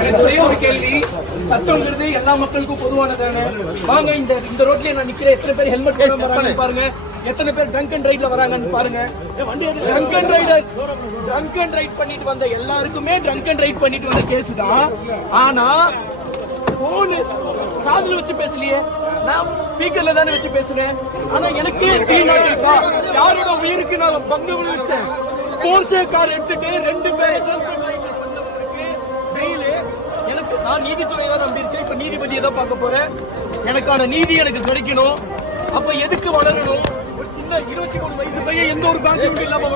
எனக்கு ஒரே ஒரு கேள்வி, சட்டம்ங்கிறது எல்லா மக்களுக்கும் பொதுவானதானே? வாங்க இந்த ரோட்லயே நான் நிக்கிறேன், எத்தனை பேர் ஹெல்மெட் போடாம வராங்கன்னு பாருங்க, எத்தனை பேர் ட்ரங்க் அண்ட் ரைட்ல வராங்கன்னு பாருங்க. ட்ரங்க் அண்ட் ரைட் பண்ணிட்டு வந்த எல்லாருக்குமே ட்ரங்க் அண்ட் ரைட் பண்ணிட்டு வந்த கேஸ் தான். ஆனா போனு காதுல வச்சு பேசலையே, நான் ஸ்பீக்கர்ல தானே வச்சு பேசுறேன். ஆனா எனக்கு யாரோட உயிருக்கு நான் பங்கு விளைவிச்சேன். போர்ச்சே கார் எடுத்துட்டு 2 பேர் எனக்கு, நான் நீதித்துறையை தான் நம்பி இருக்கேன். இப்ப நீதிபதியை தான் பார்க்க போறேன். எனக்கான நீதி எனக்கு கிடைக்கணும். அப்ப எதுக்கு வளரணும்? ஒரு சின்ன 23 வயசு பையன் எந்த ஒரு பாக்கியம் இல்லாம